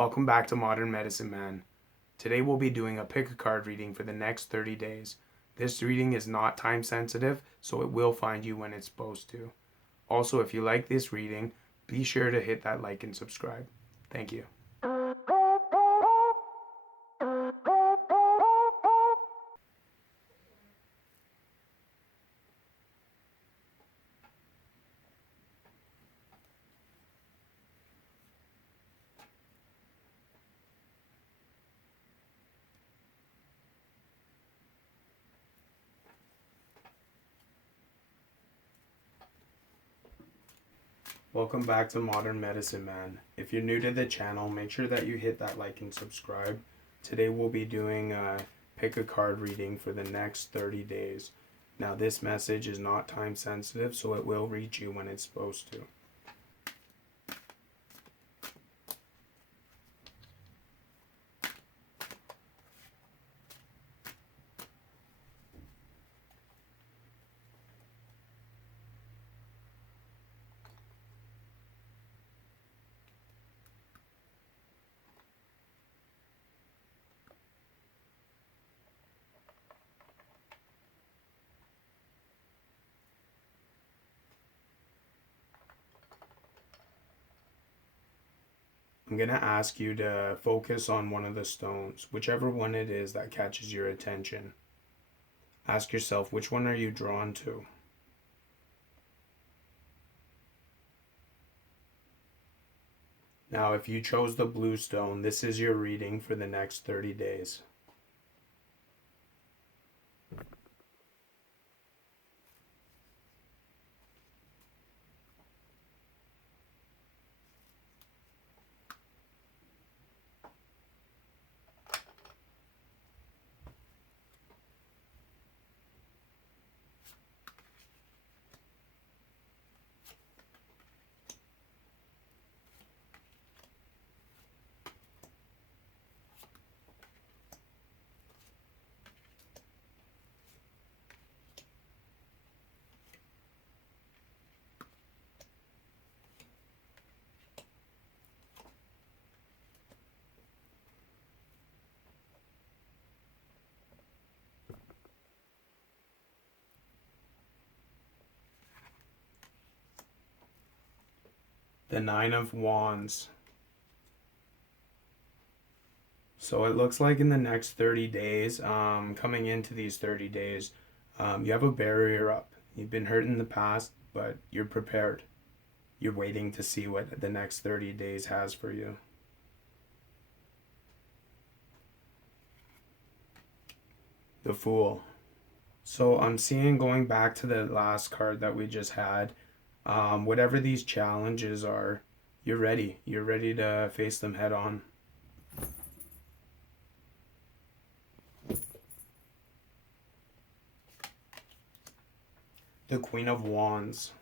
Welcome back to Modern Medicine Man. Today we'll be doing a pick a card reading for the next 30 days. This reading is not time sensitive, so it will find you when it's supposed to. Also, if you like this reading, be sure to hit that like and subscribe. Thank you. Welcome back to Modern Medicine Man. If you're new to the channel, make sure that you hit that like and subscribe. Today we'll be doing a pick a card reading for the next 30 days. Now this message is not time sensitive, so it will reach you when it's supposed to. I'm going to ask you to focus on one of the stones, whichever one it is that catches your attention. Ask yourself, which one are you drawn to? Now, if you chose the blue stone, this is your reading for the next 30 days. The Nine of Wands. So it looks like in the next 30 days, coming into these 30 days, you have a barrier up. You've been hurt in the past, but you're prepared. You're waiting to see what the next 30 days has for you. The Fool. So I'm seeing, going back to the last card that we just had, whatever these challenges are, you're ready. You're ready to face them head on. The Queen of Wands.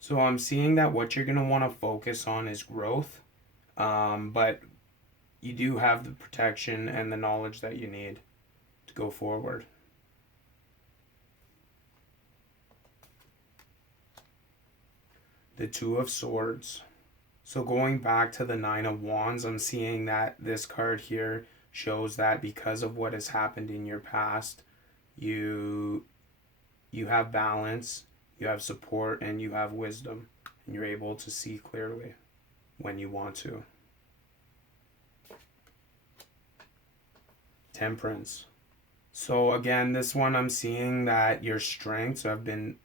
So I'm seeing that what you're going to want to focus on is growth, but you do have the protection and the knowledge that you need to go forward. The Two of Swords. So going back to the Nine of Wands, I'm seeing that this card here shows that because of what has happened in your past, you have balance, you have support, and you have wisdom, and you're able to see clearly when you want to. Temperance. So again, this one I'm seeing that your strengths have been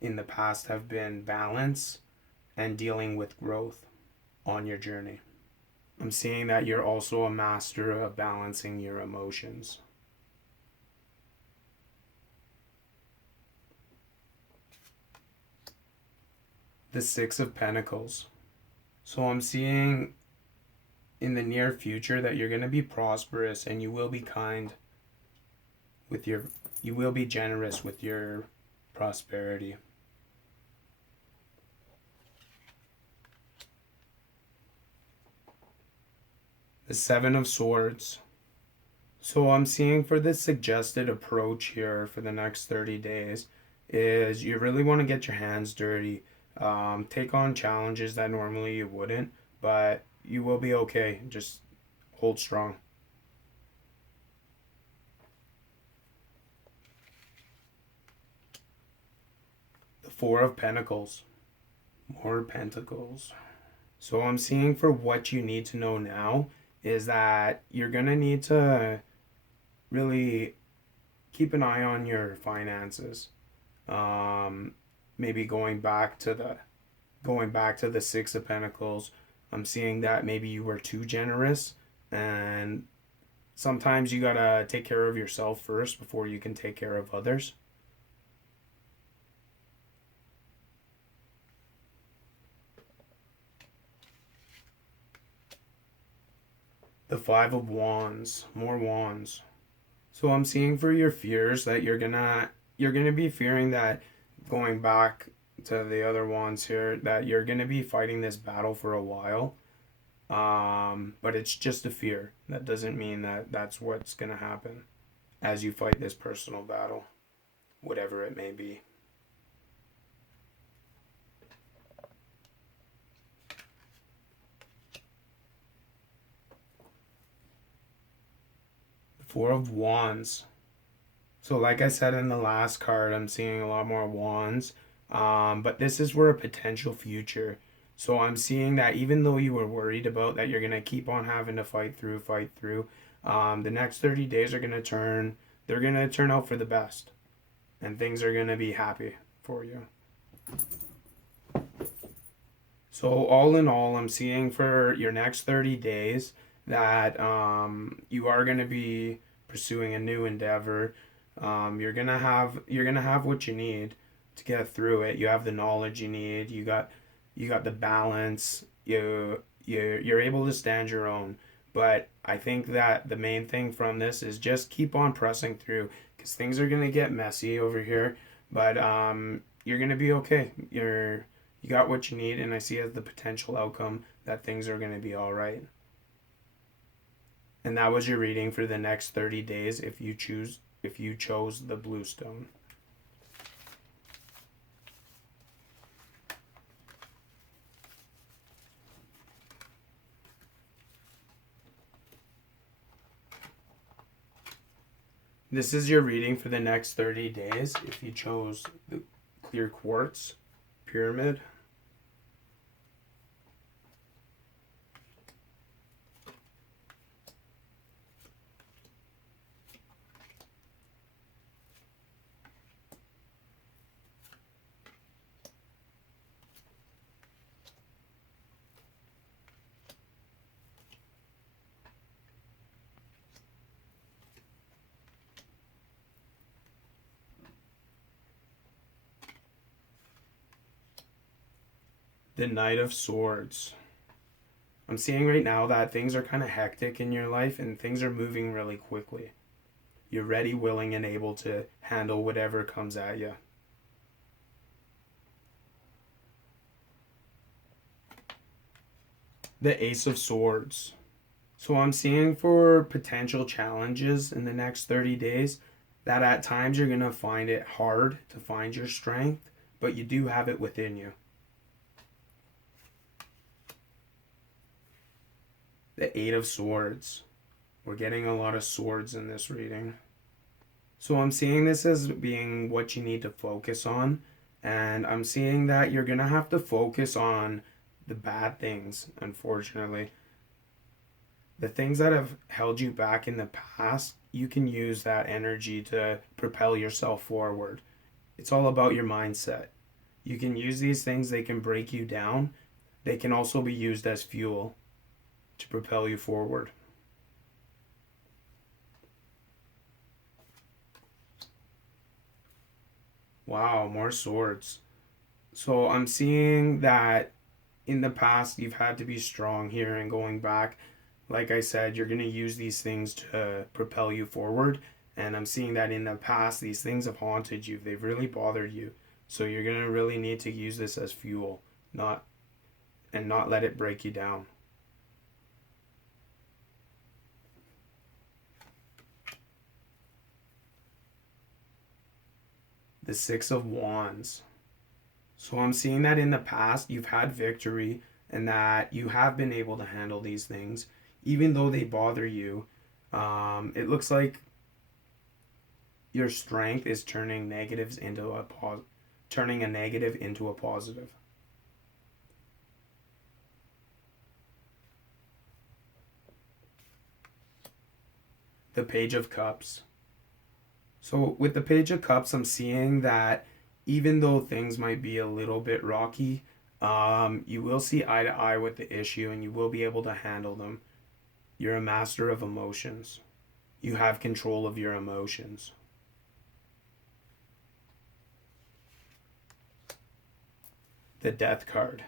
in the past have been balance and dealing with growth on your journey. I'm seeing that you're also a master of balancing your emotions. The Six of Pentacles. So I'm seeing in the near future that you're going to be prosperous and you will be kind with you will be generous with your prosperity. The Seven of Swords. So I'm seeing for this suggested approach here for the next 30 days is you really want to get your hands dirty. Take on challenges that normally you wouldn't, but you will be okay. Just hold strong. The Four of Pentacles. More pentacles. So I'm seeing for what you need to know now is that you're going to need to really keep an eye on your finances. Maybe going back to the Six of Pentacles. I'm seeing that maybe you were too generous, and sometimes you got to take care of yourself first before you can take care of others. The Five of Wands. More wands. So I'm seeing for your fears that you're gonna be fearing that, going back to the other wands here, that you're gonna be fighting this battle for a while. But it's just a fear. That doesn't mean that that's what's gonna happen as you fight this personal battle, whatever it may be. The Four of Wands. So like I said in the last card, I'm seeing a lot more wands. But this is for a potential future. So I'm seeing that even though you were worried about that you're gonna keep on having to fight through, the next 30 days are they're gonna turn out for the best, and things are gonna be happy for you. So all in all, I'm seeing for your next 30 days that you are gonna be pursuing a new endeavor. You're gonna have what you need to get through it. You have the knowledge you need. You got the balance. You're able to stand your own. But I think that the main thing from this is just keep on pressing through, because things are gonna get messy over here. But you're gonna be okay. You got what you need, and I see as the potential outcome that things are gonna be all right. And that was your reading for the next 30 days if you chose the blue stone. This is your reading for the next 30 days if you chose the clear quartz pyramid. The Knight of Swords. I'm seeing right now that things are kind of hectic in your life and things are moving really quickly. You're ready, willing, and able to handle whatever comes at you. The Ace of Swords. So I'm seeing for potential challenges in the next 30 days that at times you're going to find it hard to find your strength, but you do have it within you. The Eight of Swords. We're getting a lot of swords in this reading. So I'm seeing this as being what you need to focus on. And I'm seeing that you're going to have to focus on the bad things, unfortunately. The things that have held you back in the past, you can use that energy to propel yourself forward. It's all about your mindset. You can use these things, they can break you down. They can also be used as fuel to propel you forward. Wow, more swords. So I'm seeing that in the past you've had to be strong here, and going back, like I said, you're going to use these things to propel you forward. And I'm seeing that in the past, these things have haunted you. They've really bothered you. So you're going to really need to use this as fuel, not let it break you down. The Six of Wands. So I'm seeing that in the past you've had victory and that you have been able to handle these things. even though they bother you, it looks like your strength is turning negatives into turning a negative into a positive. The Page of Cups. So with the Page of Cups, I'm seeing that even though things might be a little bit rocky, you will see eye to eye with the issue and you will be able to handle them. You're a master of emotions. You have control of your emotions. The Death card.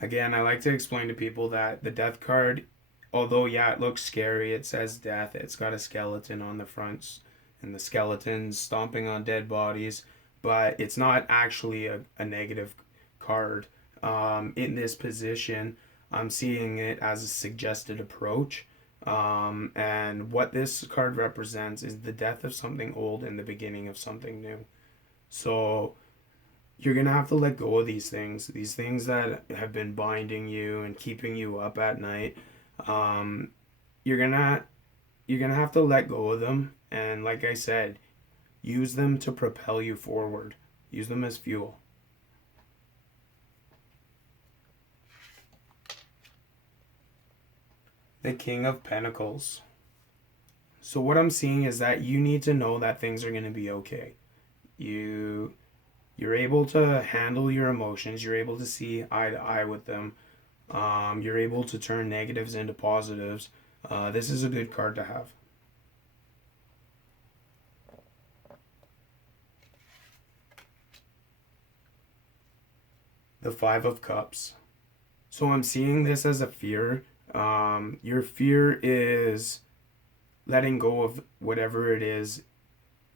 Again, I like to explain to people that the Death card, although, yeah, it looks scary, it says death, it's got a skeleton on the front, and the skeleton's stomping on dead bodies, but it's not actually a negative card. In this position, I'm seeing it as a suggested approach. And what this card represents is the death of something old and the beginning of something new. So you're gonna have to let go of these things that have been binding you and keeping you up at night. Um, you're gonna you're gonna have to let go of them, and like I said, use them to propel you forward. Use them as fuel. The King of Pentacles. So what I'm seeing is that you need to know that things are gonna be okay. You you're able to handle your emotions. You're able to see eye to eye with them. You're able to turn negatives into positives. This is a good card to have. The Five of Cups. So I'm seeing this as a fear. Your fear is letting go of whatever it is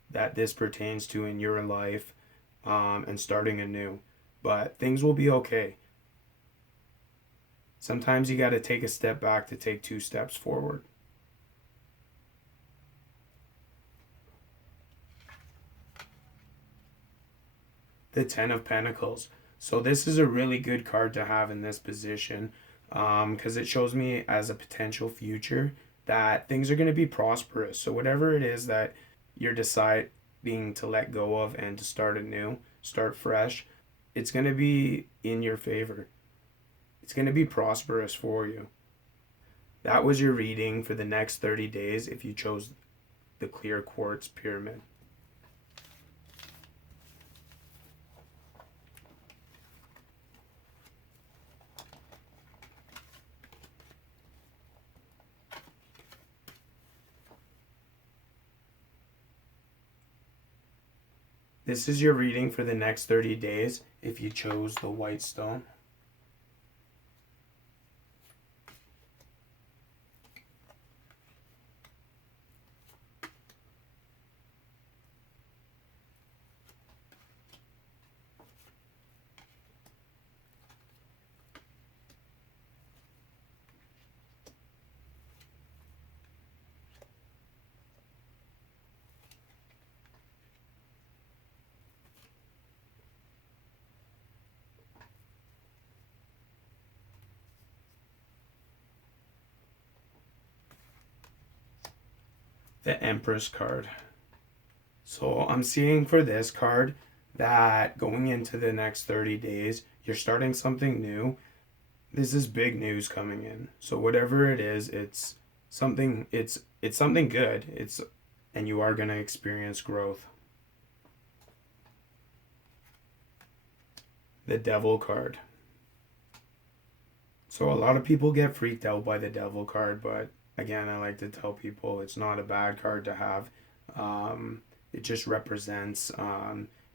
that this pertains to in your life, and starting anew. But things will be okay. Sometimes you got to take a step back to take two steps forward. The Ten of Pentacles. So this is a really good card to have in this position, because it shows me as a potential future that things are going to be prosperous. So whatever it is that you're deciding to let go of and to start anew, start fresh, it's going to be in your favor. It's going to be prosperous for you. That was your reading for the next 30 days if you chose the clear quartz pyramid. This is your reading for the next 30 days if you chose the white stone. The Empress card. So I'm seeing for this card that going into the next 30 days, you're starting something new. This is big news coming in. So whatever it is, it's something good. And you are going to experience growth. The Devil card. So a lot of people get freaked out by the Devil card, but again, I like to tell people it's not a bad card to have. It just represents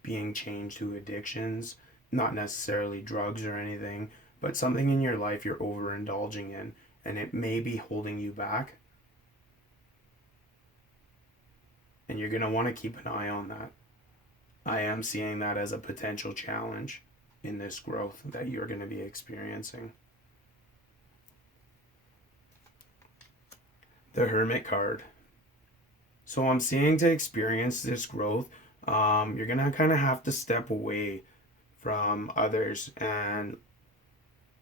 being changed to addictions, not necessarily drugs or anything, but something in your life you're overindulging in, and it may be holding you back. And you're going to want to keep an eye on that. I am seeing that as a potential challenge in this growth that you're going to be experiencing. The Hermit card. So I'm seeing to experience this growth, you're going to kind of have to step away from others and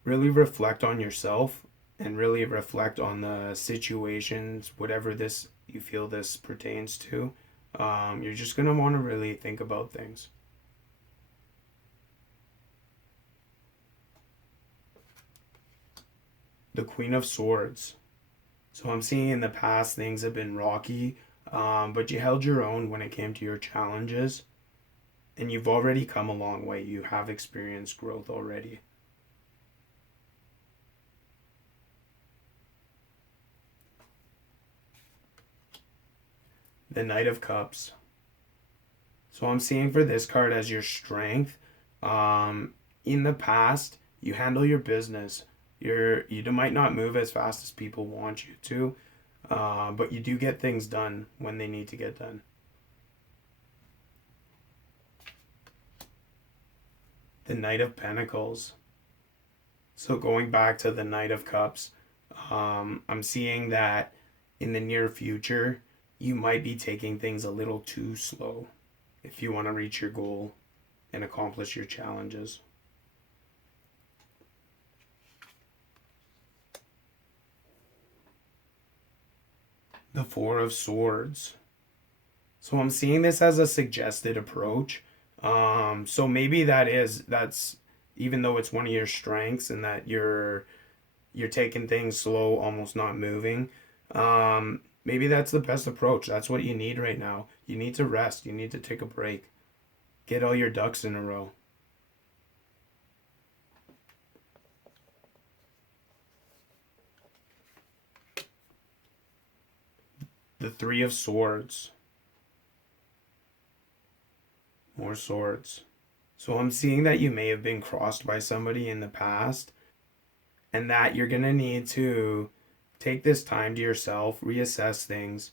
really reflect on yourself and really reflect on the situations, whatever this you feel this pertains to. You're just going to want to really think about things. The Queen of Swords. So I'm seeing in the past things have been rocky, but you held your own when it came to your challenges, and you've already come a long way. You have experienced growth already. The Knight of Cups. So I'm seeing for this card as your strength. In the past, you handle your business. You might not move as fast as people want you to, but you do get things done when they need to get done. The Knight of Pentacles. So going back to the Knight of Cups, I'm seeing that in the near future, you might be taking things a little too slow if you want to reach your goal and accomplish your challenges. The Four of Swords. So I'm seeing this as a suggested approach. So maybe that's even though it's one of your strengths and that you're taking things slow, almost not moving. Maybe that's the best approach. That's what you need right now. You need to rest. You need to take a break. Get all your ducks in a row. The Three of Swords. More swords. So I'm seeing that you may have been crossed by somebody in the past, and that you're going to need to take this time to yourself, reassess things.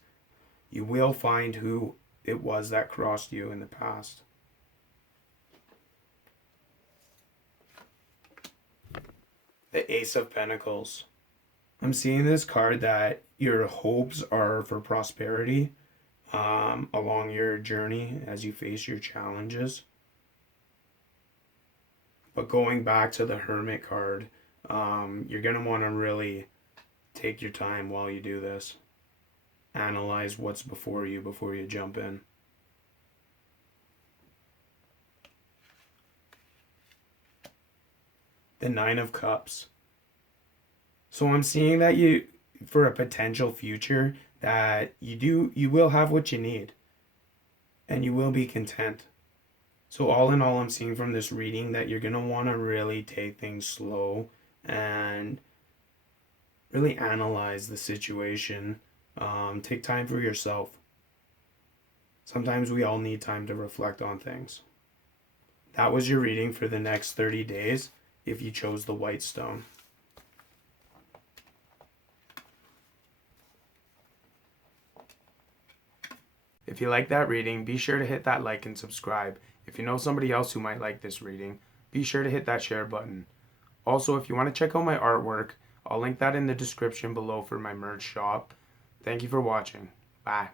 You will find who it was that crossed you in the past. The Ace of Pentacles. I'm seeing this card that your hopes are for prosperity along your journey as you face your challenges. But going back to the Hermit card, you're going to want to really take your time while you do this. Analyze what's before you jump in. The Nine of Cups. So I'm seeing that you, for a potential future, that you will have what you need, and you will be content. So all in all, I'm seeing from this reading that you're going to want to really take things slow and really analyze the situation. Take time for yourself. Sometimes we all need time to reflect on things. That was your reading for the next 30 days if you chose the White Stone. If you like that reading, be sure to hit that like and subscribe. If you know somebody else who might like this reading, be sure to hit that share button. Also, if you want to check out my artwork, I'll link that in the description below for my merch shop. Thank you for watching. Bye.